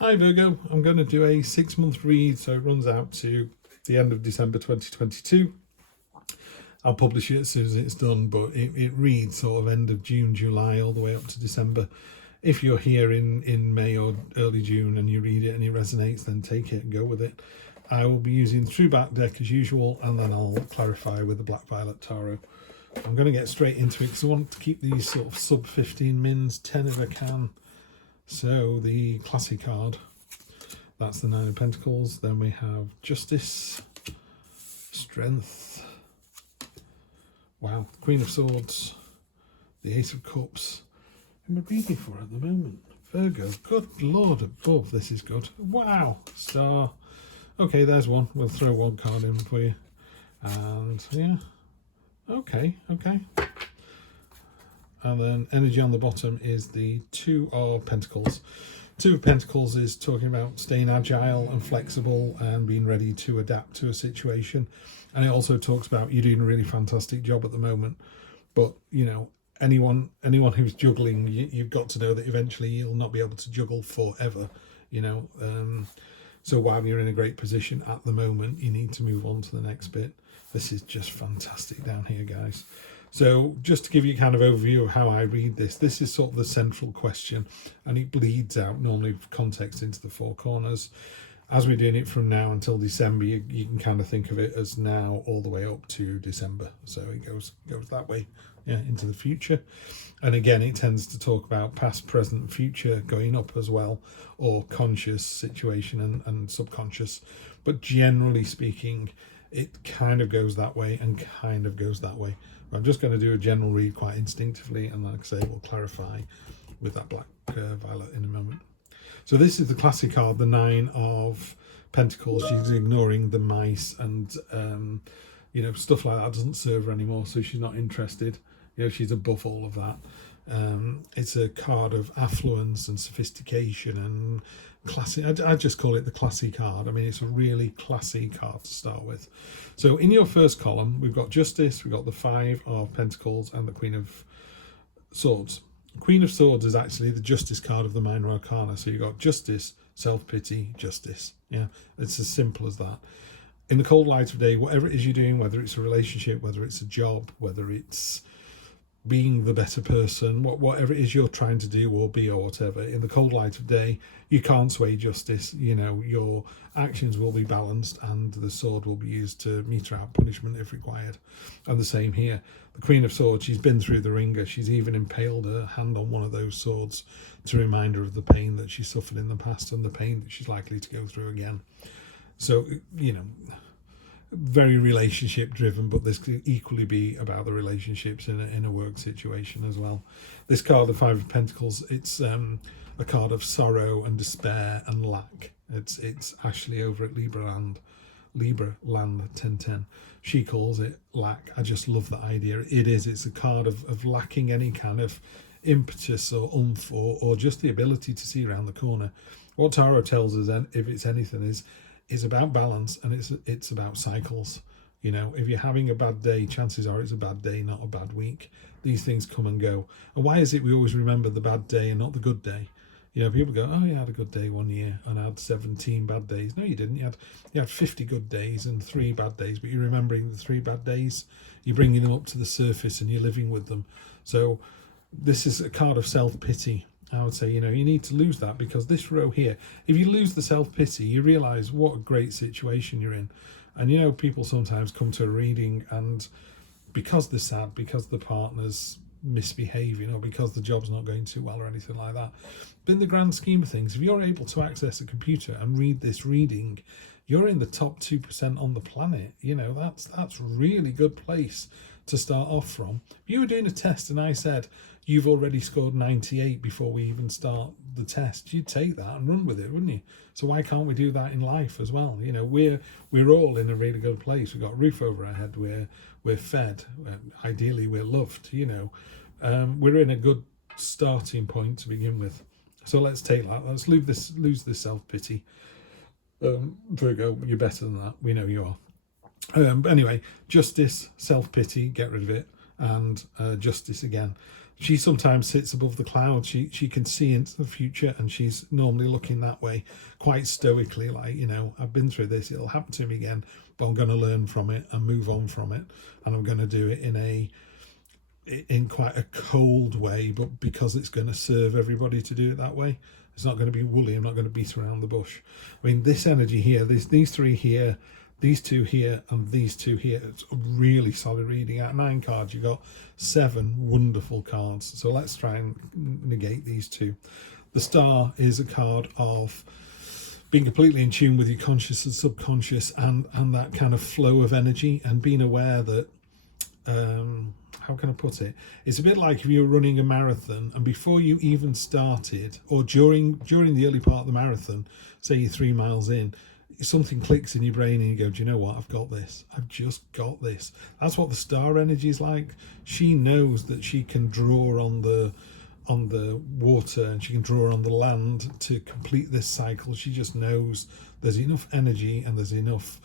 Hi Virgo, I'm going to do a 6-month read, so it runs out to the end of December 2022. I'll publish it as soon as it's done, but it reads sort of end of June, July, all the way up to December. If you're here in May or early June and you read it and it resonates, then take it and go with it. I will be using the True Back deck as usual, and then I'll clarify with the Black Violet Tarot. I'm going to get straight into it because I want to keep these sort of sub 15 mins, 10 if I can. So the classic card, that's the Nine of Pentacles. Then we have Justice, Strength, wow, Queen of Swords, the Ace of Cups. Who am I reading for at the moment? Virgo. Good Lord above, this is good. Wow, Star. Okay, there's one. We'll throw one card in for you. And yeah, okay. And then energy on the bottom is the Two of Pentacles. Two of Pentacles is talking about staying agile and flexible and being ready to adapt to a situation. And it also talks about you doing a really fantastic job at the moment. But, you know, anyone who's juggling, you've got to know that eventually you'll not be able to juggle forever, you know. So while you're in a great position at the moment, you need to move on to the next bit. This is just fantastic down here, guys. So just to give you kind of overview of how I read this, this is sort of the central question, and it bleeds out normally context into the four corners. As we're doing it from now until December, you can kind of think of it as now all the way up to December. So it goes that way, yeah, into the future. And again, it tends to talk about past, present, future going up as well, or conscious situation and subconscious. But generally speaking, it kind of goes that way and kind of goes that way. I'm just going to do a general read quite instinctively, and like I say, we'll clarify with that Black Violet in a moment. So this is the classic card, the Nine of Pentacles. She's ignoring the mice and you know, stuff like that doesn't serve her anymore, so she's not interested. You know, she's above all of that. It's a card of affluence and sophistication and classy. I just call it the classy card. I mean, it's a really classy card to start with. So in your first column, we've got Justice, we've got the Five of Pentacles and the Queen of Swords. Queen of Swords is actually the Justice card of the Minor Arcana. So you've got Justice, Self-Pity, Justice. Yeah, it's as simple as that. In the cold light of day, whatever it is you're doing, whether it's a relationship, whether it's a job, whether it's being the better person, whatever it is you're trying to do or be or whatever, in the cold light of day, you can't sway justice. You know, your actions will be balanced and the sword will be used to meter out punishment if required. And the same here. The Queen of Swords, she's been through the ringer. She's even impaled her hand on one of those swords to remind her of the pain that she suffered in the past and the pain that she's likely to go through again. So, you know, very relationship driven, but this could equally be about the relationships in a work situation as well. This card, the Five of Pentacles, it's a card of sorrow and despair and lack. It's Ashley over at Libra Land 1010. She calls it lack. I just love that idea. It's a card of lacking any kind of impetus or oomph or just the ability to see around the corner. What Tarot tells us, if it's anything, is about balance, and it's about cycles. You know, if you're having a bad day, chances are it's a bad day, not a bad week. These things come and go. And why is it we always remember the bad day and not the good day? You know, people go, oh, you had a good day one year and I had 17 bad days. No, you didn't. You had 50 good days and 3 bad days, but you're remembering the 3 bad days. You're bringing them up to the surface and you're living with them. So this is a card of self-pity. I would say, you know, you need to lose that, because this row here, if you lose the self-pity, you realise what a great situation you're in. And, you know, people sometimes come to a reading and because they're sad, because the partner's misbehaving or because the job's not going too well or anything like that. But in the grand scheme of things, if you're able to access a computer and read this reading, you're in the top 2% on the planet. You know, that's really good place to start off from. If you were doing a test and I said, you've already scored 98 before we even start the test, you'd take that and run with it, wouldn't you? So why can't we do that in life as well? You know, we're all in a really good place. We've got a roof over our head. We're fed. Ideally, we're loved. You know, we're in a good starting point to begin with. So let's take that. Let's lose this self-pity. Virgo, you're better than that. We know you are. But anyway, justice, self-pity, get rid of it, and justice again. she sometimes sits above the clouds. She can see into the future, and she's normally looking that way, quite stoically, like, you know, I've been through this, it'll happen to me again, but I'm going to learn from it and move on from it, and I'm going to do it in quite a cold way, but because it's going to serve everybody to do it that way. It's not going to be woolly. I'm not going to beat around the bush. I mean, this energy here, these three here, these two here, and these two here, it's a really solid reading. Out of 9 cards, you got 7 wonderful cards. So let's try and negate these two. The Star is a card of being completely in tune with your conscious and subconscious, and that kind of flow of energy, and being aware that, how can I put it? It's a bit like if you're running a marathon, and before you even started, or during the early part of the marathon, say you're 3 miles in, something clicks in your brain and you go, do you know what, I've got this, I've just got this. That's what the Star energy is like. She knows that she can draw on the water, and she can draw on the land to complete this cycle. She just knows there's enough energy, and there's enough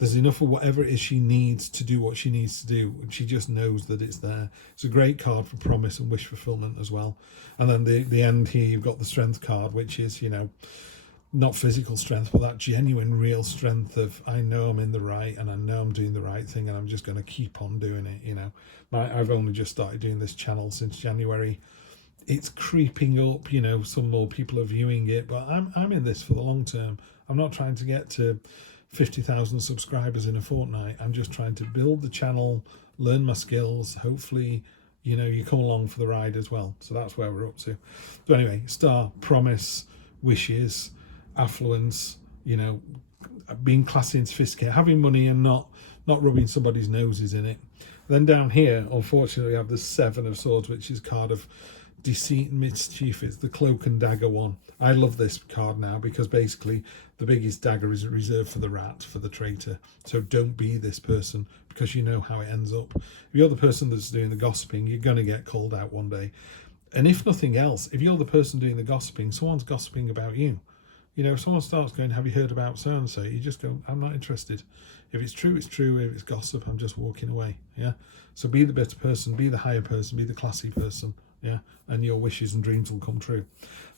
of whatever it is she needs to do what she needs to do, and she just knows that it's there. It's a great card for promise and wish fulfillment as well. And then the end here, you've got the Strength card, which is, you know, not physical strength, but that genuine, real strength of, I know I'm in the right, and I know I'm doing the right thing, and I'm just going to keep on doing it. You know, I've only just started doing this channel since January. It's creeping up, you know, some more people are viewing it, but I'm in this for the long term. I'm not trying to get to 50,000 subscribers in a fortnight. I'm just trying to build the channel, learn my skills. Hopefully, you know, you come along for the ride as well. So that's where we're up to. So anyway, Star, promise, wishes, affluence, you know, being classy and sophisticated, having money and not rubbing somebody's noses in it. Then down here, unfortunately, we have the 7 of Swords, which is card of deceit and mischief. It's the Cloak and Dagger one. I love this card now because basically the biggest dagger is reserved for the rat, for the traitor. So don't be this person, because you know how it ends up. If you're the person that's doing the gossiping, you're going to get called out one day. And if nothing else, if you're the person doing the gossiping, someone's gossiping about you. You know, if someone starts going, have you heard about so-and-so? You just go, I'm not interested. If it's true, it's true. If it's gossip, I'm just walking away. Yeah. So be the better person, be the higher person, be the classy person. Yeah. And your wishes and dreams will come true.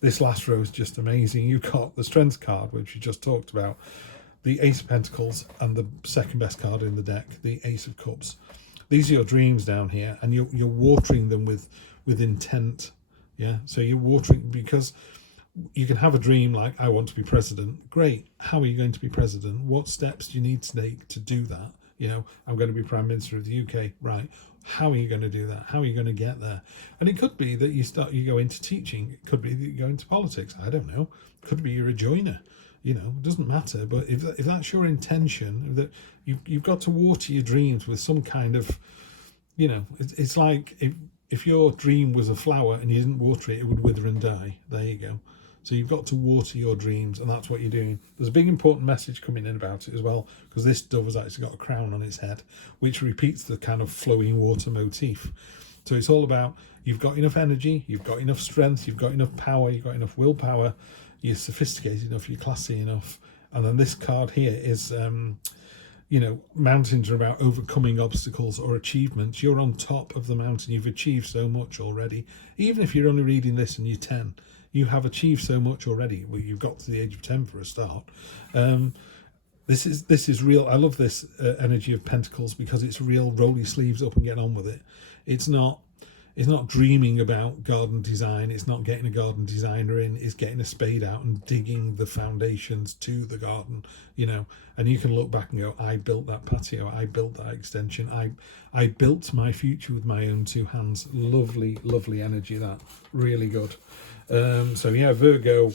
This last row is just amazing. You've got the Strength card, which we just talked about, the Ace of Pentacles, and the second best card in the deck, the Ace of Cups. These are your dreams down here, and you're watering them with intent. Yeah. So you're watering, because you can have a dream like, I want to be president. Great. How are you going to be president? What steps do you need to take to do that? You know, I'm going to be Prime Minister of the UK. Right. How are you going to do that? How are you going to get there? And it could be that you go into teaching. It could be that you go into politics. I don't know. It could be you're a joiner. You know, it doesn't matter. But if that's your intention, that you've got to water your dreams with some kind of, you know, it's like if your dream was a flower and you didn't water it, it would wither and die. There you go. So you've got to water your dreams, and that's what you're doing. There's a big important message coming in about it as well, because this dove has actually got a crown on its head, which repeats the kind of flowing water motif. So it's all about, you've got enough energy, you've got enough strength, you've got enough power, you've got enough willpower, you're sophisticated enough, you're classy enough. And then this card here is, you know, mountains are about overcoming obstacles or achievements. You're on top of the mountain. You've achieved so much already. Even if you're only reading this and you're 10, you have achieved so much already. Well, you've got to the age of 10 for a start. This is real. I love this energy of Pentacles, because it's real. Roll your sleeves up and get on with it. It's not dreaming about garden design. It's not getting a garden designer in. It's getting a spade out and digging the foundations to the garden, you know. And you can look back and go, I built that patio. I built that extension. I built my future with my own 2 hands. Lovely, lovely energy, that. Really good. So yeah, Virgo,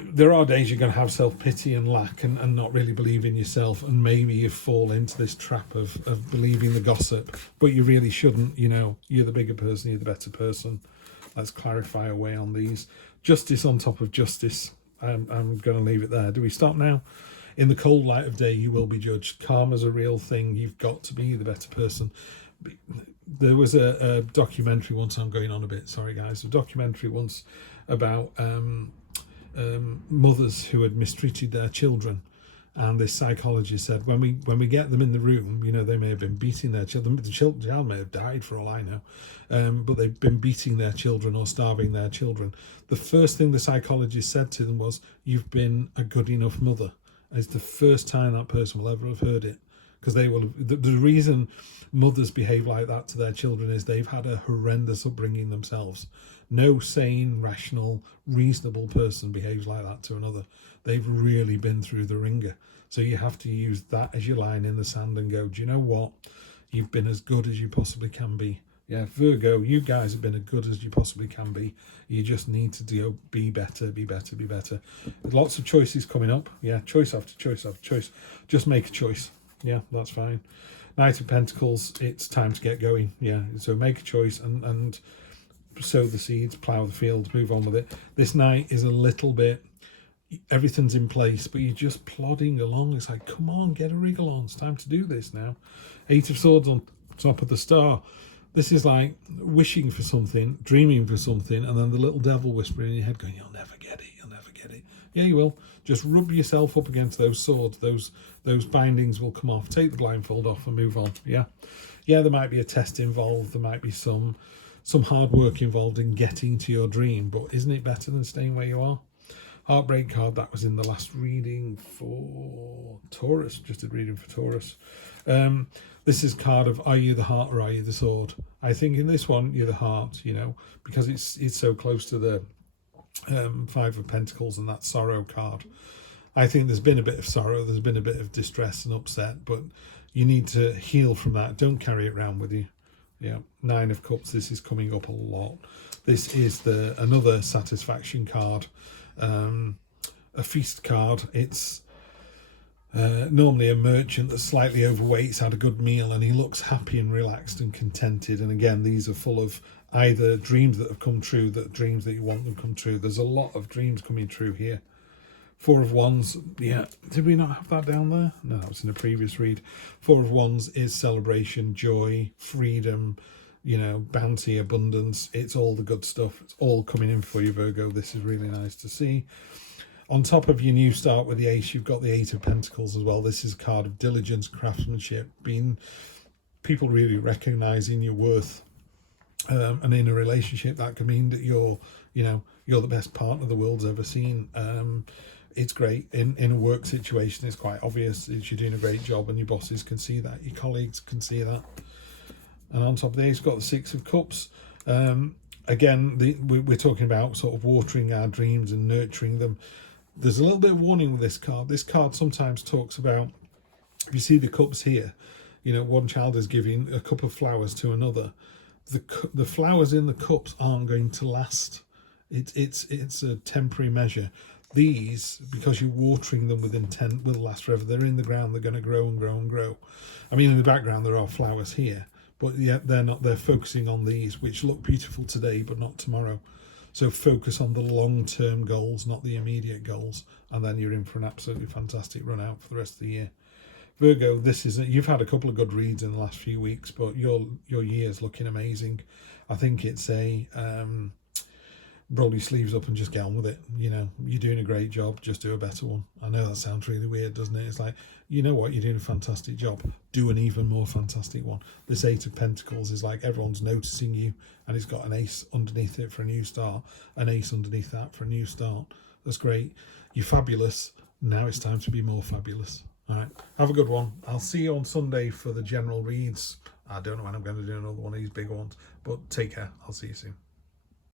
there are days you're going to have self-pity and lack and not really believe in yourself, and maybe you fall into this trap of believing the gossip, but you really shouldn't. You know, you're the bigger person, you're the better person. Let's clarify away on these. Justice on top of justice. I'm going to leave it there. Do we stop now? In the cold light of day, you will be judged. Karma's a real thing. You've got to be the better person. There was a documentary once, I'm going on a bit, sorry guys, a documentary once about mothers who had mistreated their children, And this psychologist said, when we get them in the room, you know, they may have been beating their children. The child may have died for all I know, but they've been beating their children or starving their children. The first thing the psychologist said to them was, "You've been a good enough mother." And it's the first time that person will ever have heard it, because they will have, the reason mothers behave like that to their children is they've had a horrendous upbringing themselves. No sane, rational, reasonable person behaves like that to another. They've really been through the ringer. So you have to use that as your line in the sand and go, do you know what? You've been as good as you possibly can be. Yeah, Virgo, you guys have been as good as you possibly can be. You just need to do be better, be better, be better. There's lots of choices coming up. Yeah, choice after choice after choice. Just make a choice. Yeah, that's fine. Knight of Pentacles, it's time to get going. Yeah, so make a choice and sow the seeds, plough the field, move on with it. This Knight is a little bit, everything's in place, but you're just plodding along. It's like, come on, get a wriggle on. It's time to do this now. 8 of Swords on top of the Star. This is like wishing for something, dreaming for something, and then the little devil whispering in your head going, you'll never get it, you'll never get it. Yeah, you will. Just rub yourself up against those swords. Those bindings will come off. Take the blindfold off and move on. Yeah. Yeah, there might be a test involved. There might be some hard work involved in getting to your dream, but isn't it better than staying where you are? Heartbreak card, that was in the last reading for Taurus. Just a reading for Taurus. This is card of, are you the heart or are you the sword? I think in this one, you're the heart, you know, because it's so close to the 5 of Pentacles and that sorrow card. I think there's been a bit of sorrow, there's been a bit of distress and upset, but you need to heal from that. Don't carry it around with you. Yeah, 9 of Cups, this is coming up a lot. This is another satisfaction card. A feast card. It's normally a merchant that's slightly overweight's had a good meal and he looks happy and relaxed and contented. And again, these are full of either dreams that have come true, dreams that you want them to come true. There's a lot of dreams coming true here. 4 of Wands, yeah, did we not have that down there? No, that was in a previous read. 4 of Wands is celebration, joy, freedom, you know, bounty, abundance. It's all the good stuff. It's all coming in for you, Virgo. This is really nice to see. On top of your new start with the Ace, you've got the 8 of Pentacles as well. This is a card of diligence, craftsmanship, being people really recognizing your worth. And in a relationship, that can mean that you're the best partner the world's ever seen. It's great. In a work situation, it's quite obvious that you're doing a great job and your bosses can see that, your colleagues can see that. And on top of this, got the 6 of Cups. Again, we're talking about sort of watering our dreams and nurturing them. There's a little bit of warning with this card. This card sometimes talks about, if you see the cups here, you know, one child is giving a cup of flowers to another. The flowers in the cups aren't going to last. It's a temporary measure. These, because you're watering them with intent, will last forever. They're in the ground. They're going to grow and grow and grow. I mean, in the background there are flowers here, but yet they're not. They're focusing on these, which look beautiful today, but not tomorrow. So focus on the long-term goals, not the immediate goals, and then you're in for an absolutely fantastic run out for the rest of the year. Virgo, you've had a couple of good reads in the last few weeks, but your year's looking amazing. I think it's roll your sleeves up and just get on with it. You know, you're doing a great job, just do a better one. I know that sounds really weird, doesn't it? It's like, you know what, you're doing a fantastic job, do an even more fantastic one. This 8 of Pentacles is like everyone's noticing you, and it's got an ace underneath it for a new start, an ace underneath that for a new start. That's great. You're fabulous. Now it's time to be more fabulous. All right, have a good one. I'll see you on Sunday for the general reads. I don't know when I'm going to do another one of these big ones, but take care. I'll see you soon.